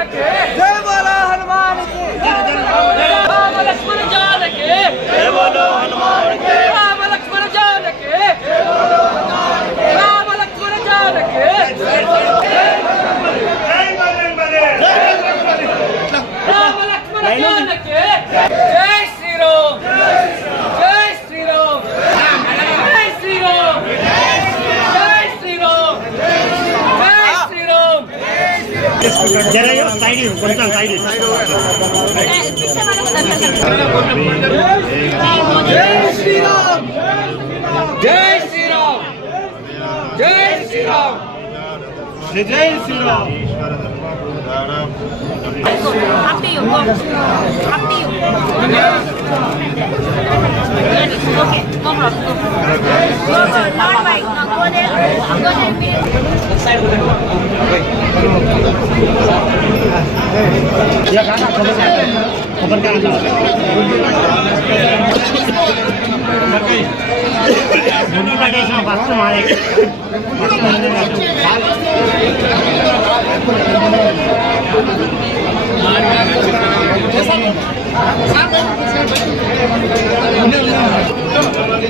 Jai Shri Ram Jai జరగ side కొంచెం side జై శ్రీరామ్ జై శ్రీరామ్ జై Sriram Up to you. Go. Up to you. Okay. No problem. Go. Go. Go. Not right. Now go there. Go there. या खाना खबर का खबर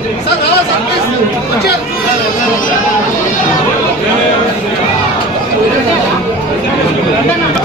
का ముందు పడేసిన ఫస్ట్ మాదే అదే ఎంత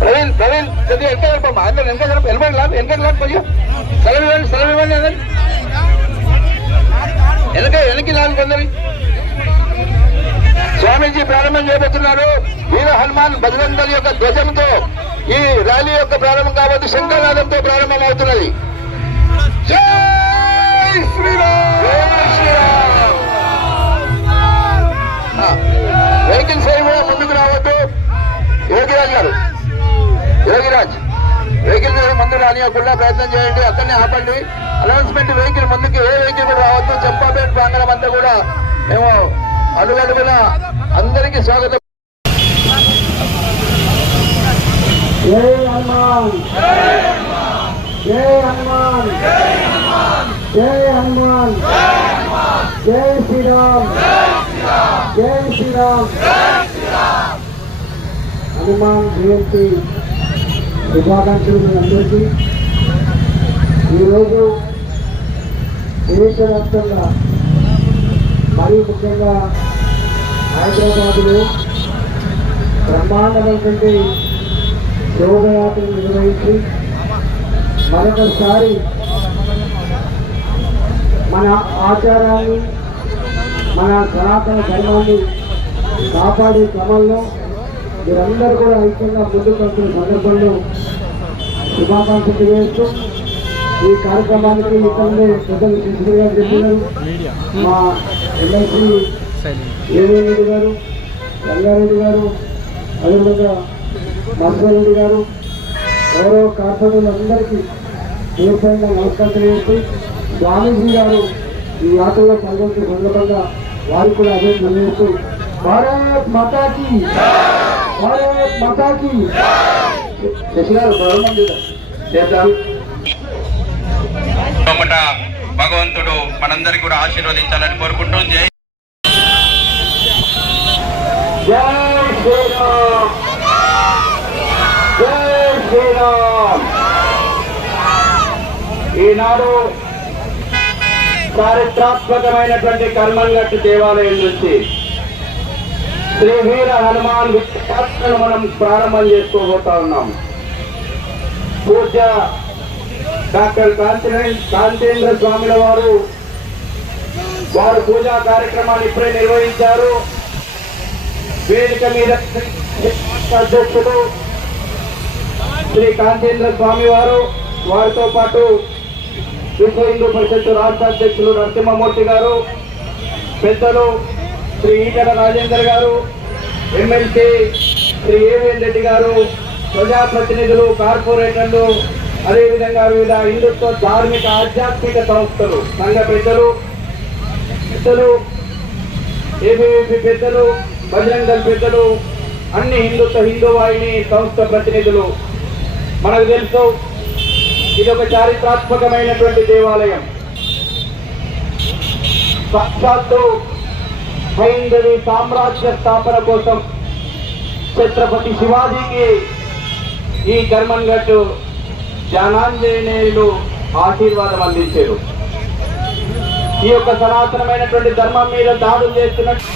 ప్రవీణ్ ప్రవీణ్ కొద్దిగా వెనక వెళ్ళిపోమ్మా అందరు వెనక జరప వెళ్ళిపోండి లాభ వెనక లాభ కొద్దిగా సెలవు ఇవ్వండి సెలవు ఇవ్వండి అందరి వెనక వెనక్కి లాభం కొందరి స్వామీజీ ప్రారంభం చేయబోతున్నారు. వీర హనుమాన్ బజరంగల్ యొక్క ధ్వజంతో ఈ ర్యాలీ యొక్క ప్రారంభం కాబట్టి శంకరనాథంతో ప్రారంభం అవుతున్నది జై శ్రీరామ్! శ్రీరామ్ వెహికల్స్ కూడా ముందుకు రావద్దు. యోగిరాజ్ గారు యోగిరాజ్ వెహికల్ ముందు రానియకుండా ప్రయత్నం చేయండి అక్కడనే ఆపండి. అనౌన్స్మెంట్ వెహికల్ ముందుకు ఏ వెహికల్ కూడా రావద్దు. చంపాపేట ప్రాంగణం అంతా కూడా మేము అడుగడుగున అందరికీ స్వాగతం. జై హనుమాన్. జై హనుమాన్. జై హనుమాన్. జై శ్రీరామ్. జై శ్రీరామ్. హనుమాన్ జయంతి శుభాకాంక్షలు మీ అందరికీ. ఈరోజు దేశవ్యాప్తంగా మరియు ముఖ్యంగా హైదరాబాదులో బ్రహ్మాండమైనటువంటి శోభయాత్రలు నిర్వహించి మరొకసారి మన ఆచారాన్ని మన సనాతన ధర్మాన్ని కాపాడే క్రమంలో మీరందరూ కూడా ఐక్యంగా ముందుకు వస్తున్న సందర్భంలో శుభాకాంక్షలు తెలియజేస్తూ ఈ కార్యక్రమానికి ఇక్కడనే పెద్దలు కృష్ణ గారు చెప్పినారు మా ఎమ్మెల్సీ ఏవేరెడ్డి గారు రంగారెడ్డి గారు అదేవిధంగా మత్స్యారెడ్డి గారు గౌరవ కార్పొరేటర్లందరికీ తీవ్రంగా నమస్కారం తెలియజేస్తూ స్వామీజీ గారు ఈ యాత్రలో పాల్గొంటున్న సందర్భంగా వారికి కూడా అదే తెలియజేస్తూ భారత్ మాతాకి భారత్ మాతాకి శశి గారు ప్రారంభం చేద్దాం కూడా భగవంతుడు మనందరికీ కూడా ఆశీర్వదించాలని కోరుకుంటూ జై ఈనాడు చారిత్రాత్మకమైనటువంటి కర్మల్గట్టు దేవాలయం నుంచి శ్రీ వీర హనుమాన్ యాత్రను మనం ప్రారంభం చేసుకోబోతా ఉన్నాం. పూజ డాక్టర్ కాంతినే కాంతేంద్ర స్వామిల వారు వారు పూజా కార్యక్రమాన్ని ఇప్పుడే నిర్వహించారు. వేదిక మీద అధ్యక్షుడు శ్రీ కాంతేంద్ర స్వామి వారు వారితో పాటు విశ్వ హిందూ పరిషత్ రాష్ట్ర అధ్యక్షులు నరసింహమూర్తి గారు పెద్దలు శ్రీ ఈటల రాజేందర్ గారు ఎమ్మెల్సీ శ్రీ ఏవిఎన్ రెడ్డి గారు ప్రజాప్రతినిధులు కార్పొరేటర్లు అదేవిధంగా వివిధ హిందుత్వ ధార్మిక ఆధ్యాత్మిక సంస్థలు సంఘ పెద్దలు పెద్దలు ఏబీవీపీ పెద్దలు బజరంగ పెద్దలు అన్ని హిందుత్వ హిందూ వాహిని సంస్థ ప్రతినిధులు. మనకు తెలుసు ఇది ఒక చారిత్రాత్మకమైనటువంటి దేవాలయం. సాక్షాత్తు హైందవి సామ్రాజ్య స్థాపన కోసం ఛత్రపతి శివాజీకి ఈ కర్మన్గట్టు జ్ఞానాంజనేయులు ఆశీర్వాదం అందించారు. ఈ యొక్క సనాతనమైనటువంటి ధర్మం మీద దాడులు చేస్తున్నట్టు